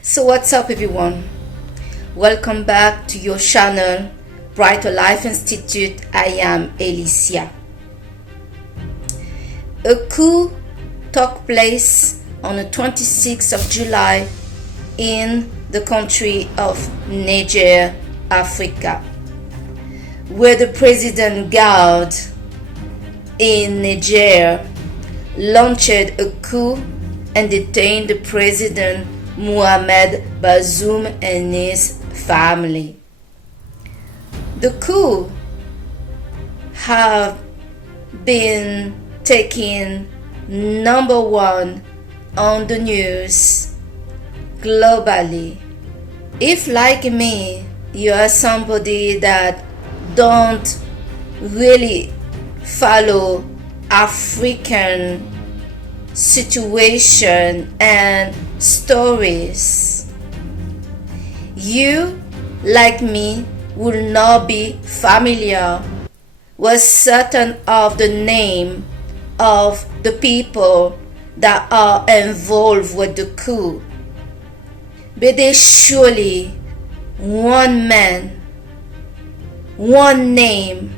So what's up everyone? Welcome back to your channel Brighter Life Institute. I am Alicia. A coup took place on the 26th of July in the country of Niger, Africa, where the President Guard in Niger launched a coup and detained the President Mohamed Bazoum and his family. The coup have been taking number one on the news globally. If like me, you are somebody that don't really follow African situation and stories, you like me will not be familiar with certain of the name of the people that are involved with the coup, but there's surely one man, one name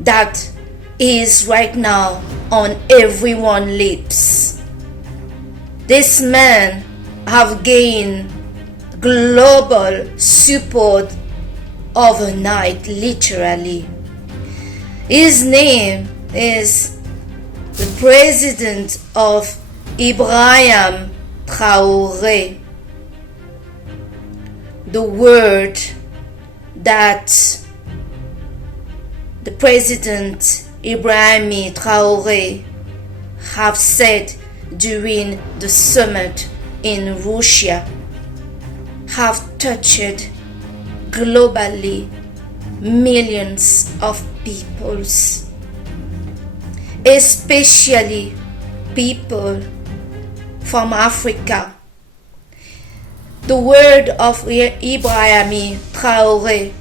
that is right now on everyone's lips. This man have gained global support overnight, literally. His name is the President of Ibrahim Traore. The word that the President Ibrahim Traore have said during the summit in Russia have touched globally millions of peoples, especially people from Africa. The word of Ibrahim Traore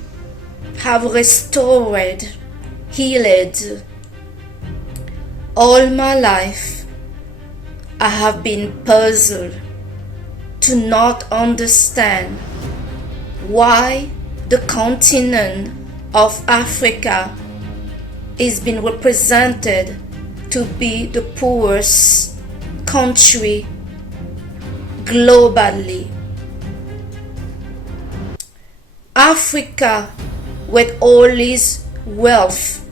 have restored, healed. All my life I have been puzzled to not understand why the continent of Africa is being represented to be the poorest country globally. Africa, with all its wealth,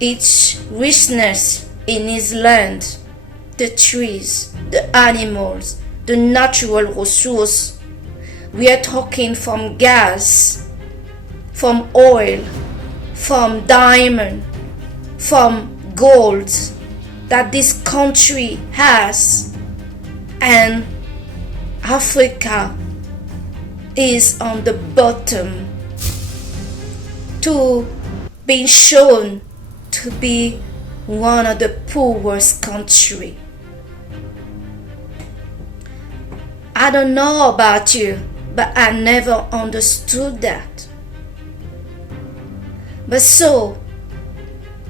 its richness in its land, the trees, the animals, the natural resource. We are talking from gas, from oil, from diamond, from gold that this country has, and Africa is on the bottom, to being shown to be one of the poorest country. I don't know about you, but I never understood that. But so,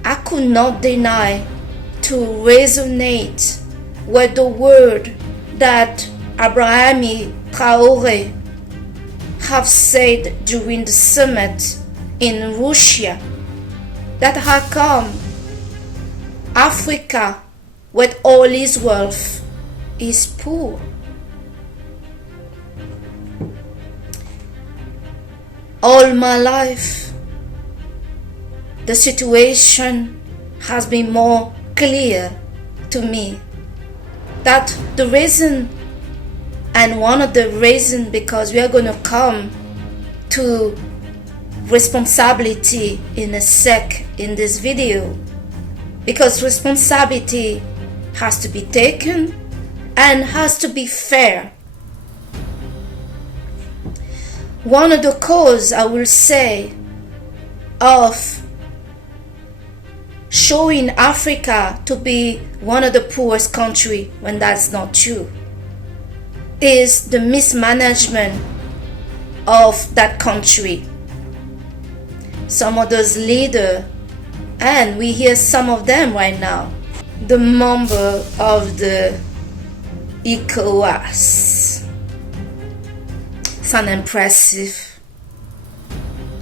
I could not deny to resonate with the word that Ibrahim Traore have said during the summit in Russia, that how come Africa, with all its wealth, is poor. All my life, the situation has been more clear to me that the reason, and one of the reasons, because we are going to come to responsibility in a sec in this video, because responsibility has to be taken and has to be fair. One of the causes, I will say, of showing Africa to be one of the poorest countries when that's not true is the mismanagement of that country. Some of those leaders, and we hear some of them right now, the member of the ECOWAS, sound impressive.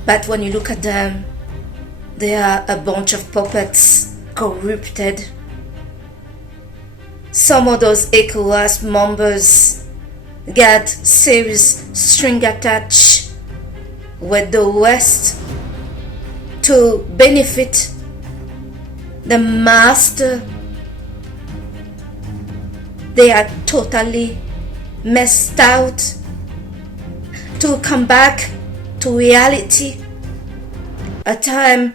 But when you look at them, they are a bunch of puppets, corrupted. Some of those ECOWAS members get serious string attached with the West to benefit the master. They are totally messed out. To come back to reality, a time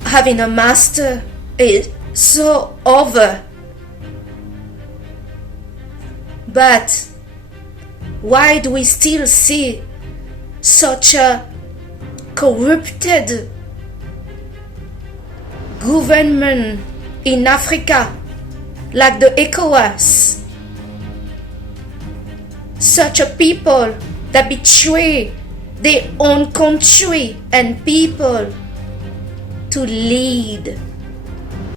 having a master is so over. But why do we still see such a corrupted government in Africa like the ECOWAS? Such a people that betray their own country and people to lead.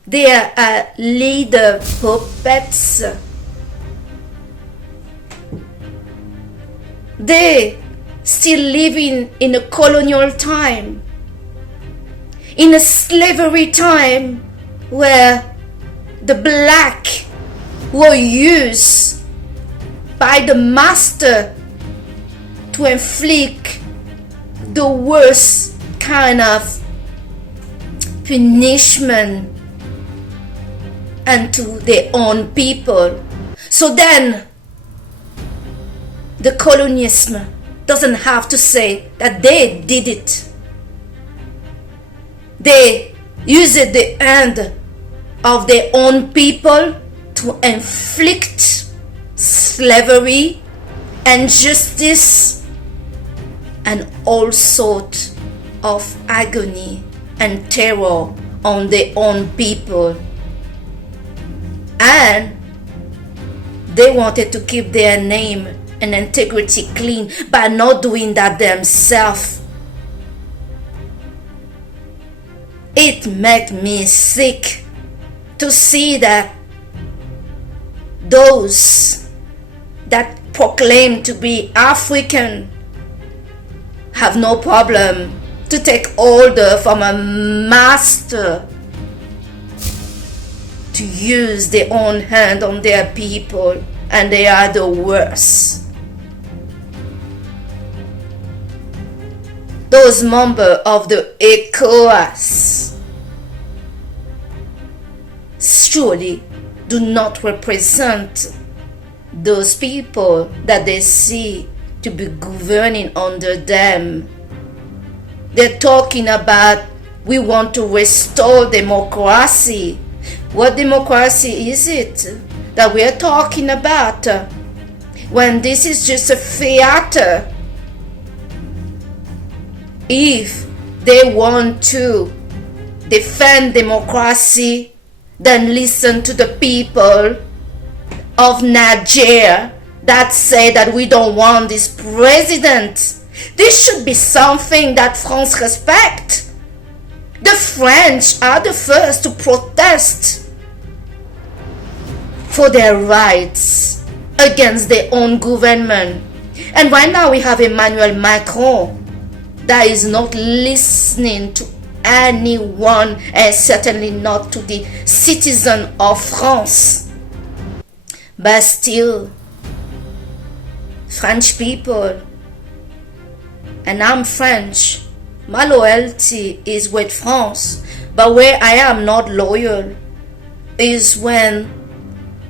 They are leader puppets. They still living in a colonial time, in a slavery time where the black were used by the master to inflict the worst kind of punishment unto their own people. So then the colonialism doesn't have to say that they did it. They used the hand of their own people to inflict slavery, injustice, and all sorts of agony and terror on their own people. And they wanted to keep their name and integrity clean by not doing that themselves. It made me sick to see that those that proclaim to be African have no problem to take order from a master to use their own hand on their people, and they are the worst. Those members of the ECOWAS surely do not represent those people that they see to be governing under them. They're talking about we want to restore democracy. What democracy is it that we're talking about when this is just a theater? If they want to defend democracy, then listen to the people of Niger that say that we don't want this president. This should be something that France respects. The French are the first to protest for their rights against their own government. And right now we have Emmanuel Macron that is not listening to anyone, and certainly not to the citizen of France. But still, French people, and I'm French, my loyalty is with France, but where I am not loyal is when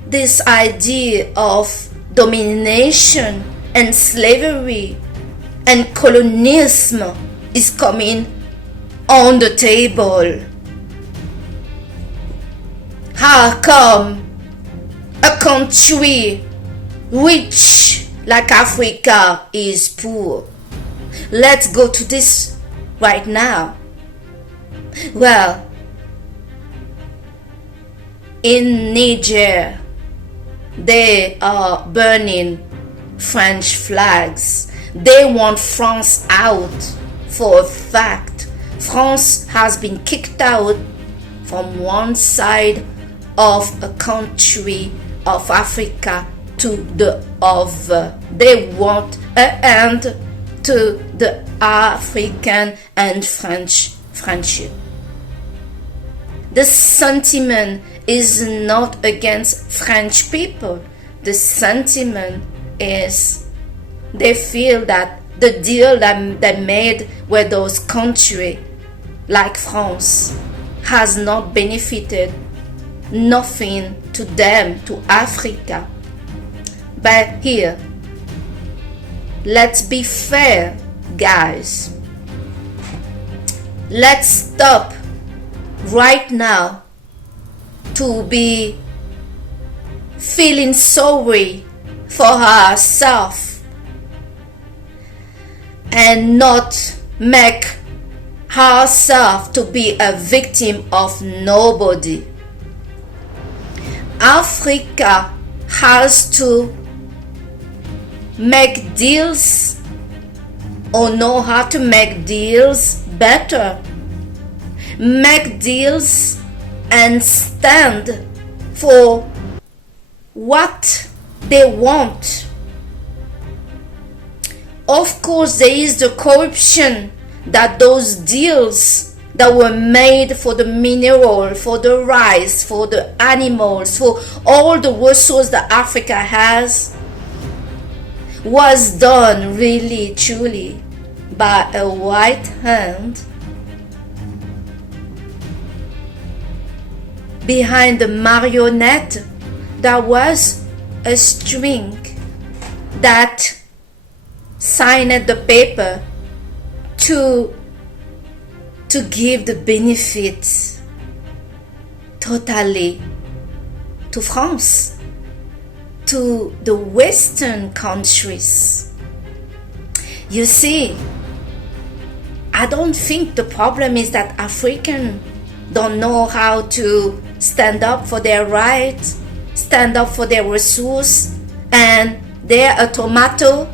this idea of domination and slavery and colonialism is coming on the table. How come a country rich like Africa is poor? Let's go to this right now. Well, in Niger, they are burning French flags. They want France out for a fact. France has been kicked out from one side of a country of Africa to the other. They want an end to the African and French friendship. The sentiment is not against French people. The sentiment is they feel that the deal that they made with those countries like France has not benefited nothing to them, to Africa. But here, let's be fair, guys. Let's stop right now to be feeling sorry for ourselves and not make ourselves to be a victim of nobody. Africa has to make deals or know how to make deals better. Make deals and stand for what they want. Of course, there is the corruption that those deals that were made for the mineral, for the rice, for the animals, for all the resources that Africa has, was done really, truly by a white hand behind the marionette. There was a string that signed the paper to give the benefits totally to France, to the Western countries. You see, I don't think the problem is that Africans don't know how to stand up for their rights, stand up for their resources, and they're a tomato,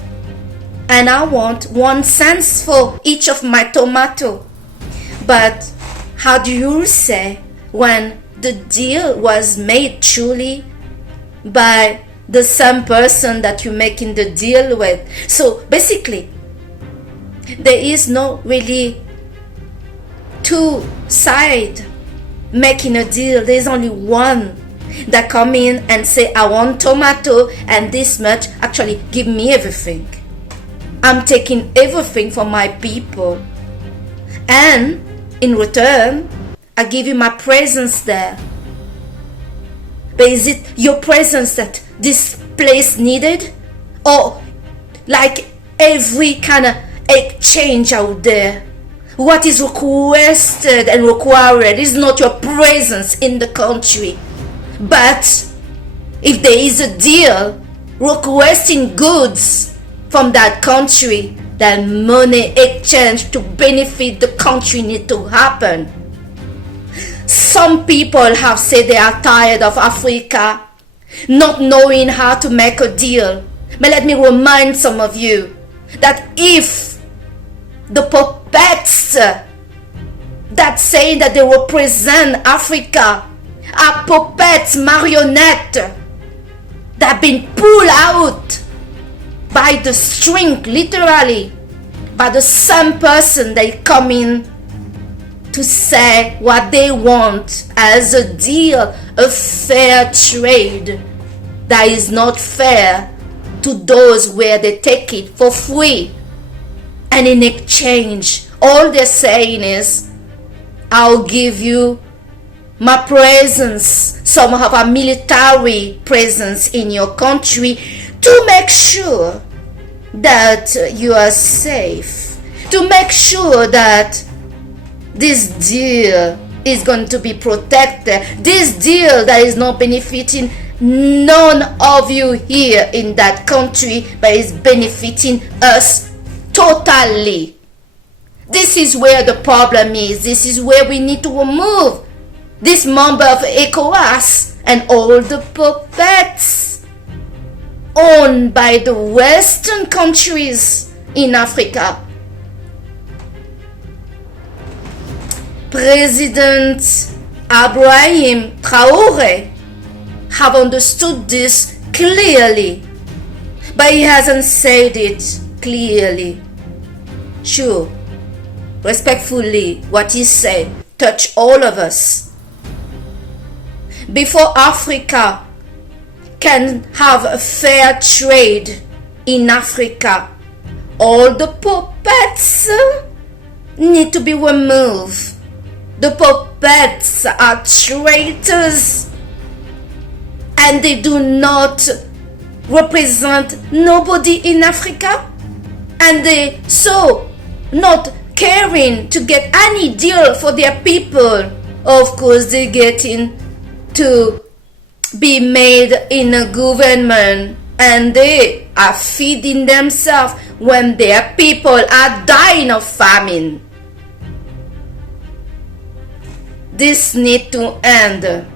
and I want 1 cent for each of my tomato. But how do you say when the deal was made truly by the same person that you're making the deal with? So basically, there is no really two sides making a deal. There's only one that come in and say, I want tomato and this much. Actually, give me everything. I'm taking everything from my people. And in return, I give you my presence there. But is it your presence that this place needed? Or like every kind of exchange out there, what is requested and required is not your presence in the country. But if there is a deal requesting goods from that country, then money exchange to benefit the country need to happen. Some people have said they are tired of Africa not knowing how to make a deal. But let me remind some of you that if the puppets that say that they represent Africa are puppets, marionettes that have been pulled out by the string, literally, by the same person they come in to say what they want as a deal, a fair trade that is not fair to those where they take it for free. And in exchange, all they're saying is, I'll give you my presence, some of our military presence in your country to make sure that you are safe, to make sure that this deal is going to be protected, this deal that is not benefiting none of you here in that country, but is benefiting us totally. This is where the problem is. This is where we need to remove this member of ECOWAS and all the puppets owned by the Western countries in Africa. President Ibrahim Traore have understood this clearly, but he hasn't said it clearly. Sure, respectfully, what he said touched all of us. Before Africa can have a fair trade in Africa, all the puppets need to be removed. The puppets are traitors and they do not represent nobody in Africa, and they so not caring to get any deal for their people. Of course, they getting to be made in a government, and they are feeding themselves when their people are dying of famine. This need to end.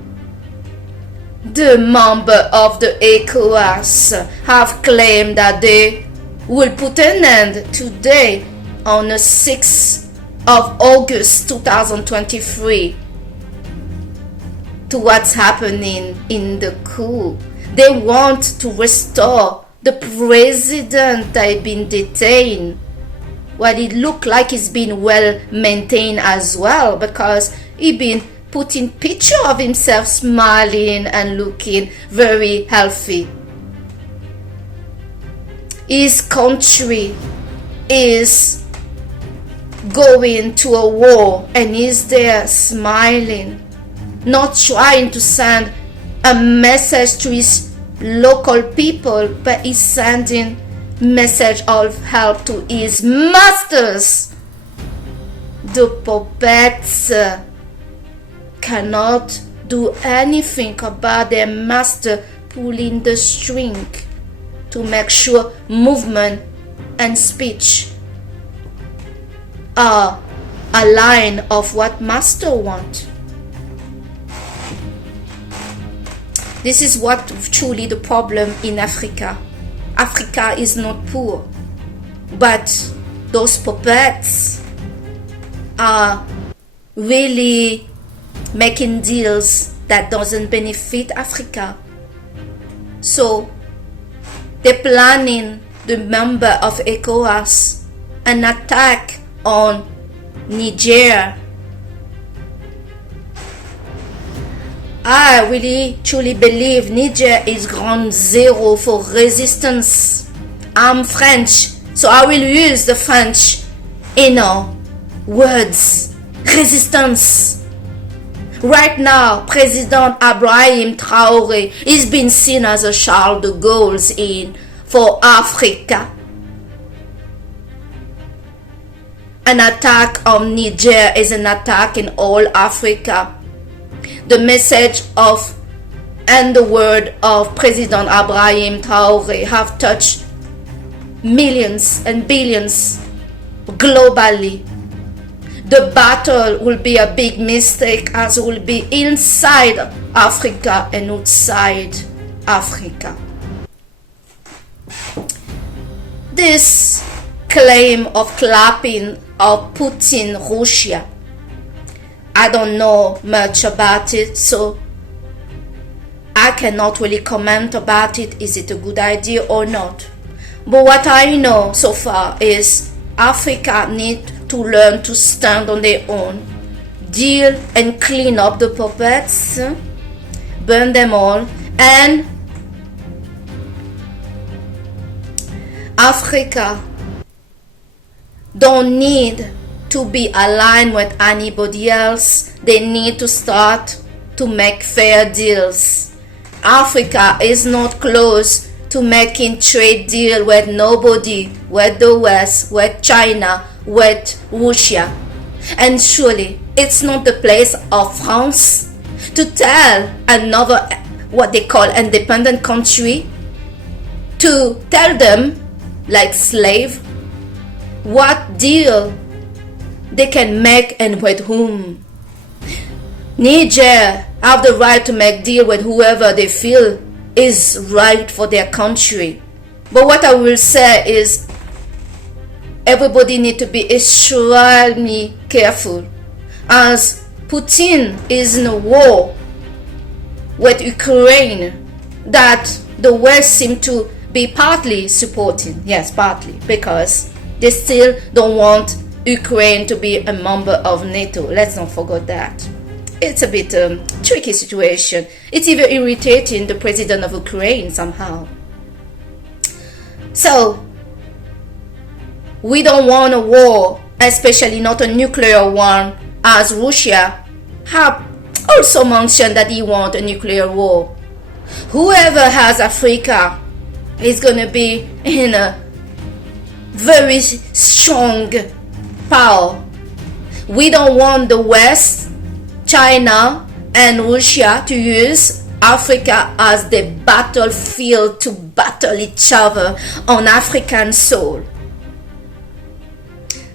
The members of the ECOWAS have claimed that they will put an end today on the 6th of August 2023 to what's happening in the coup. They want to restore the president that had been detained. Well, it looked like he's been well maintained as well, because he been putting picture of himself smiling and looking very healthy. His country is going to a war and he's there smiling, not trying to send a message to his local people, but he's sending message of help to his masters. The puppets cannot do anything about their master pulling the string to make sure movement and speech are a line of what master want. This is what truly the problem in Africa. Africa is not poor, but those puppets are really making deals that doesn't benefit Africa. So they're planning, the member of ECOWAS, an attack on Niger. I really truly believe Niger is ground zero for resistance. I'm French, so I will use the French, words. Resistance. Right now, President Ibrahim Traore is being seen as a Charles de Gaulle for Africa. An attack on Niger is an attack in all Africa. The message of and the word of President Ibrahim Traore have touched millions and billions globally. The battle will be a big mistake, as it will be inside Africa and outside Africa. This claim of clapping of Putin, Russia, I don't know much about it, so I cannot really comment about it. Is it a good idea or not? But what I know so far is Africa needs to learn to stand on their own, deal and clean up the puppets, burn them all, and Africa don't need to be aligned with anybody else. They need to start to make fair deals. Africa is not close to making trade deal with nobody, with the West, with China, with Russia. And surely it's not the place of France to tell another, what they call independent country, to tell them, like slave, what deal they can make and with whom. Niger have the right to make deal with whoever they feel is right for their country. But what I will say is everybody need to be extremely careful, as Putin is in a war with Ukraine that the West seem to be partly supporting. Yes, partly, because they still don't want Ukraine to be a member of NATO. Let's not forget that. It's a bit tricky situation. It's even irritating the president of Ukraine somehow. So, we don't want a war, especially not a nuclear one, as Russia have also mentioned that he wants a nuclear war. Whoever has Africa is going to be in a very strong power. We don't want the West, China and Russia to use Africa as the battlefield to battle each other on African soil.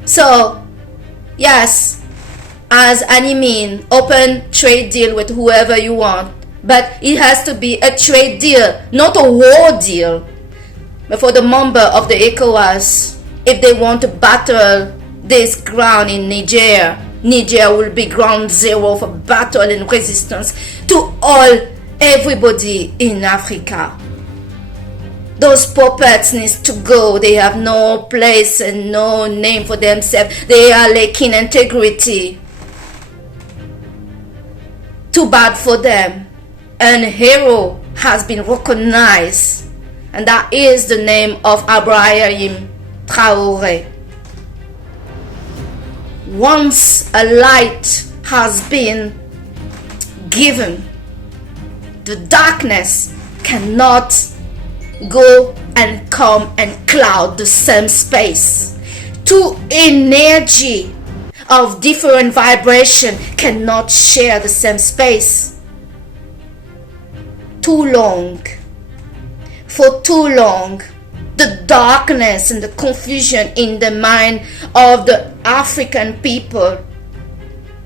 So, yes, as I mean, open trade deal with whoever you want, but it has to be a trade deal, not a war deal. But for the member of the ECOWAS, if they want to battle this ground in Niger, Niger will be ground zero for battle and resistance to everybody in Africa. Those puppets need to go. They have no place and no name for themselves. They are lacking integrity. Too bad for them. An hero has been recognized, and that is the name of Ibrahim Traore. Once a light has been given, the darkness cannot go and come and cloud the same space. Two energy of different vibration cannot share the same space. For too long, the darkness and the confusion in the mind of the African people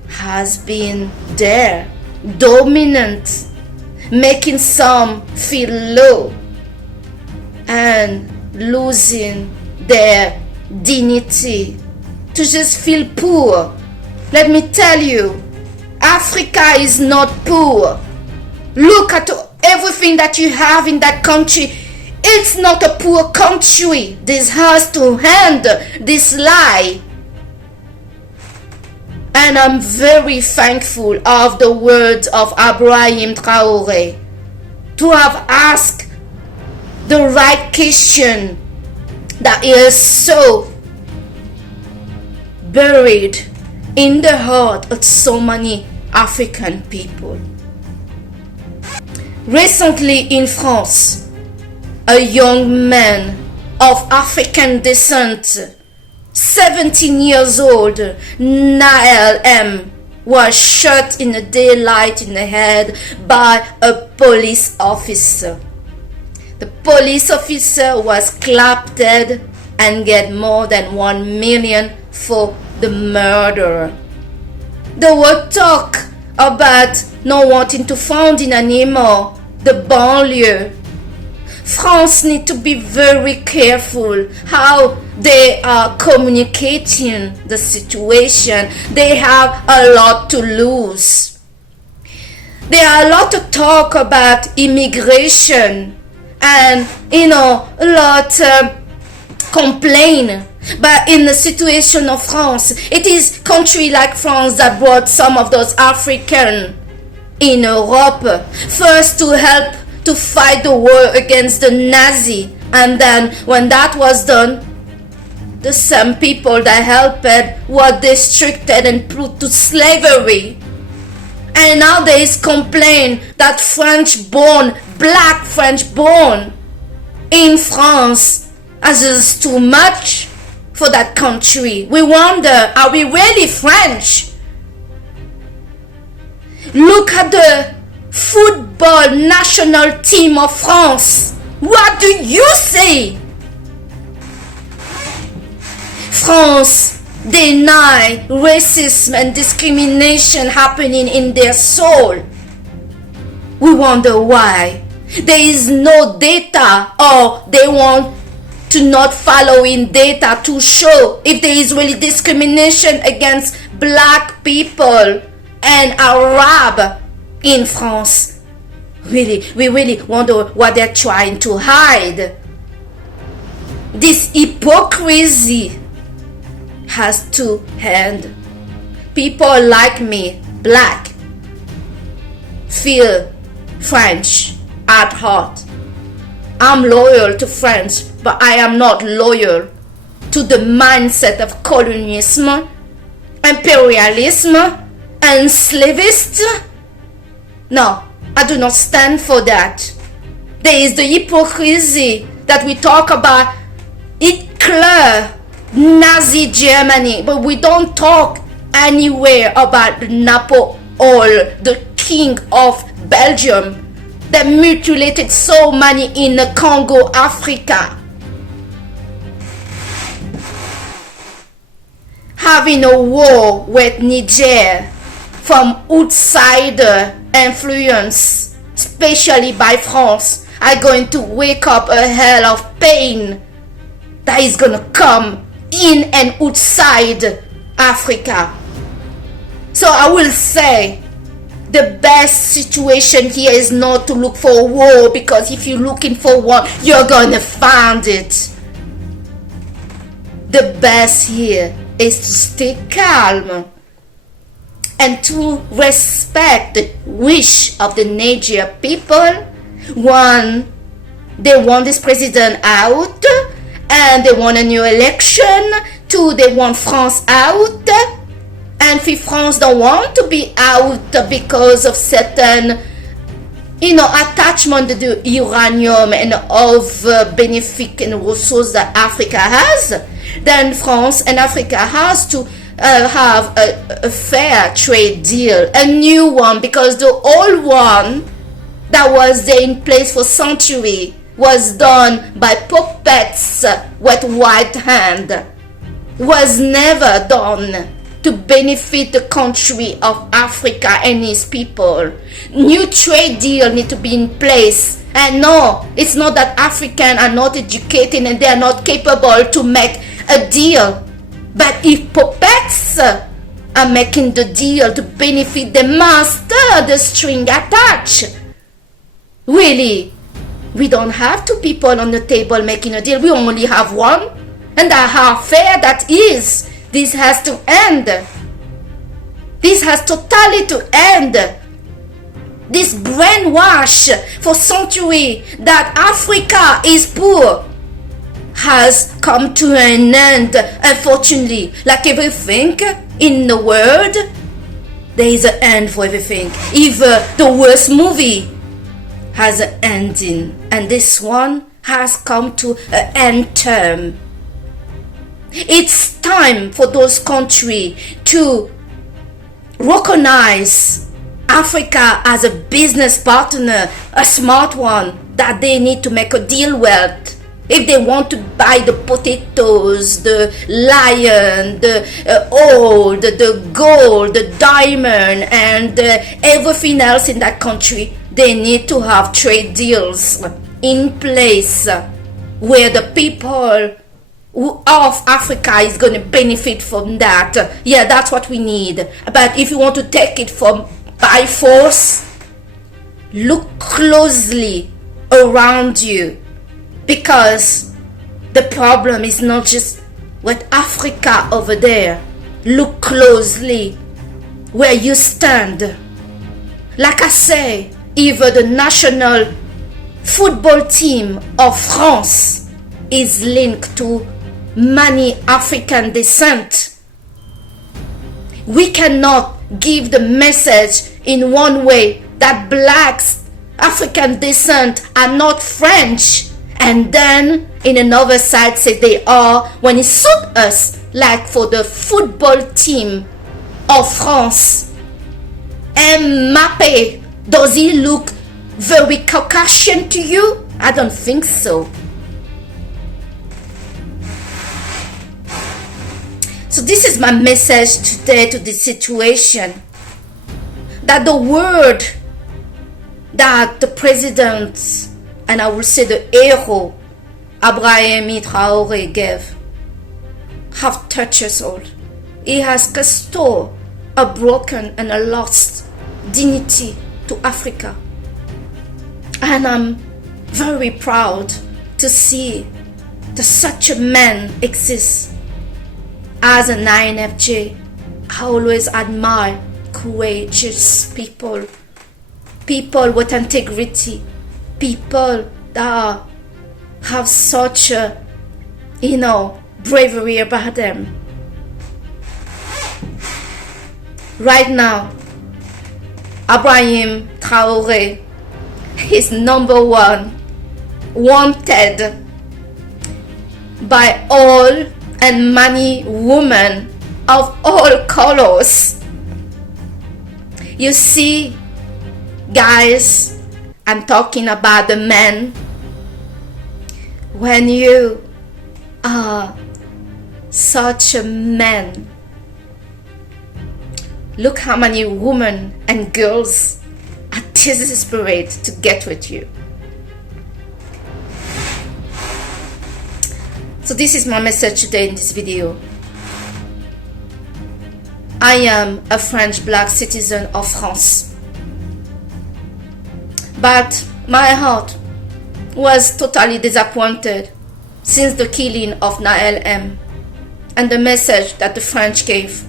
has been there, dominant, making some feel low and losing their dignity, to just feel poor. Let me tell you, Africa is not poor. Look at everything that you have in that country. It's not a poor country. This has to end this lie. And I'm very thankful of the words of Ibrahim Traore to have asked the right question that is so buried in the heart of so many African people. Recently in France, a young man of African descent, 17 years old, Nael M, was shot in the daylight in the head by a police officer. The police officer was clapped dead and get more than 1 million for the murder. There were talk about not wanting to found in anymore the banlieue. France need to be very careful how they are communicating the situation. They have a lot to lose. There are a lot of talk about immigration and a lot complain. But in the situation of France, it is country like France that brought some of those Africans in Europe, first to help to fight the war against the Nazi, and then when that was done, the same people that helped were restricted and put to slavery. And now there is complaint that French-born, black French-born in France is too much for that country. We wonder, are we really French? Look at the football national team of France. What do you say? France deny racism and discrimination happening in their soul. We wonder why. There is no data, or they want to not follow in data to show if there is really discrimination against black people and Arab in France. Really, we really wonder what they're trying to hide. This hypocrisy has to end. People like me, black, feel French at heart. I'm loyal to France, but I am not loyal to the mindset of colonialism, imperialism, and slavist. No, I do not stand for that. There is the hypocrisy that we talk about Hitler, Nazi Germany, but we don't talk anywhere about Napoleon, the king of Belgium, that mutilated so many in the Congo, Africa. Having a war with Niger from outsider influence, especially by France, are going to wake up a hell of pain that is going to come in and outside Africa. So I will say the best situation here is not to look for a war, because if you're looking for one, you're going to find it. The best here is to stay calm and to respect the wish of the Niger people. One, they want this president out and they want a new election. Two, they want France out. And if France don't want to be out because of certain, attachment to the uranium and other benefit and resources that Africa has, then France and Africa has to have a fair trade deal, a new one, because the old one that was there in place for centuries was done by puppets with white hand, was never done to benefit the country of Africa and its people. New trade deal need to be in place. And no, it's not that Africans are not educated and they are not capable to make a deal. But if puppets are making the deal to benefit the master, the string attached, really, we don't have two people on the table making a deal. We only have one. And how fair that is. This has to end. This has totally to end. This brainwash for centuries that Africa is poor has come to an end, unfortunately. Like everything in the world, there is an end for everything. Even the worst movie has an ending, and this one has come to an end term. It's time for those countries to recognize Africa as a business partner, a smart one that they need to make a deal with. If they want to buy the potatoes, the lion, the oil, the gold, the diamond, and everything else in that country, they need to have trade deals in place where the people of Africa is going to benefit from that. Yeah, that's what we need. But if you want to take it from by force, look closely around you, because the problem is not just with Africa over there. Look closely where you stand. Like I say, even the national football team of France is linked to many African descent. We cannot give the message in one way that blacks, African descent are not French, and then in another side say they are when it suits us, like for the football team of France. Mbappe, does he look very Caucasian to you? I don't think so. So this is my message today to the situation. That the word that the president, and I will say the hero, Ibrahim Traore gave, have touched us all. He has restored a broken and a lost dignity to Africa. And I'm very proud to see that such a man exists. As an INFJ, I always admire courageous people, people with integrity, people that have such a, bravery about them. Right now, Ibrahim Traore is number one, wanted by all and many women of all colors. You see, guys, I'm talking about the men. When you are such a man, look how many women and girls are desperate to get with you. So this is my message today in this video. I am a French black citizen of France, but my heart was totally disappointed since the killing of Nael M and the message that the French gave.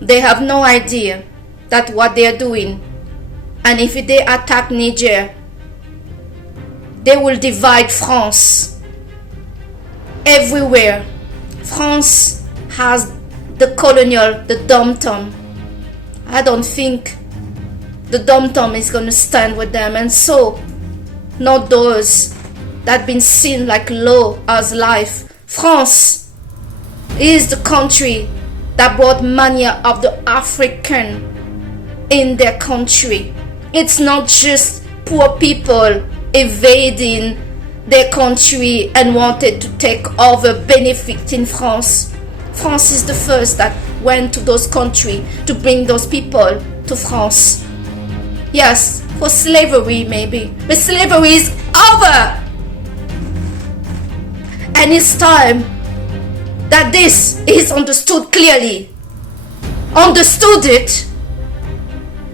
They have no idea that what they are doing, and if they attack Niger, they will divide France everywhere. France has the colonial, the dom-tom. I don't think the dom-tom is going to stand with them, and so not those that been seen like low as life. France is the country that brought many of the African in their country. It's not just poor people evading their country and wanted to take over benefit in France. France is the first that went to those countries to bring those people to France. Yes, for slavery maybe, but slavery is over. And it's time that this is understood clearly. Understood it,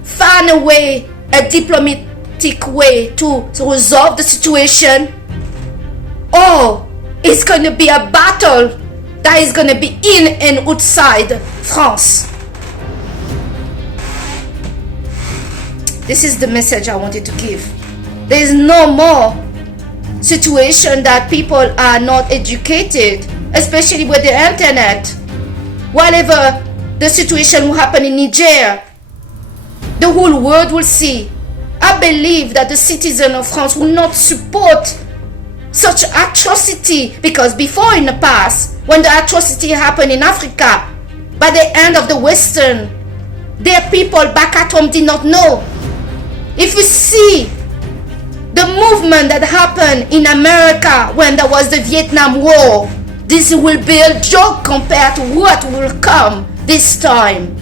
find a way, a diplomatic way to resolve the situation, or it's going to be a battle that is going to be in and outside France. This is the message I wanted to give. There is no more situation that people are not educated, especially with the internet. Whatever the situation will happen in Niger, the whole world will see. I believe that the citizens of France will not support such atrocity, because before in the past, when the atrocity happened in Africa, by the end of the Western, their people back at home did not know. If you see the movement that happened in America when there was the Vietnam War, this will be a joke compared to what will come this time.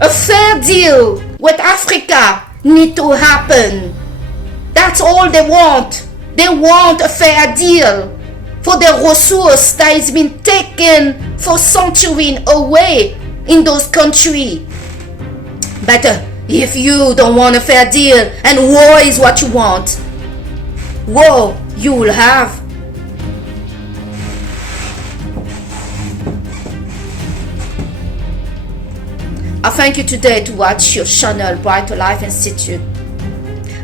A fair deal with Africa need to happen. That's all they want. They want a fair deal for the resource that has been taken for centuries away in those countries. But if you don't want a fair deal and war is what you want, war you will have. I thank you today to watch your channel Brighter Life Institute.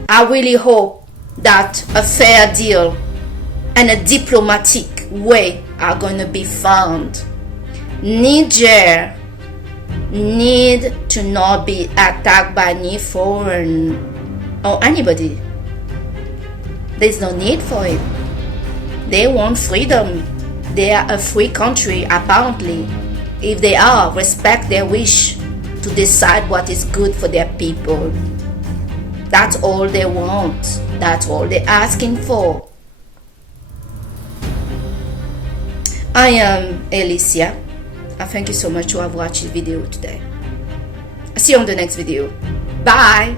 I really hope that a fair deal and a diplomatic way are going to be found. Niger need to not be attacked by any foreign or anybody. There's no need for it. They want freedom. They are a free country apparently. If they are, respect their wish to decide what is good for their people. That's all they want. That's all they're asking for. I am Alicia. I thank you so much to have watched this video today. See you on the next video. Bye.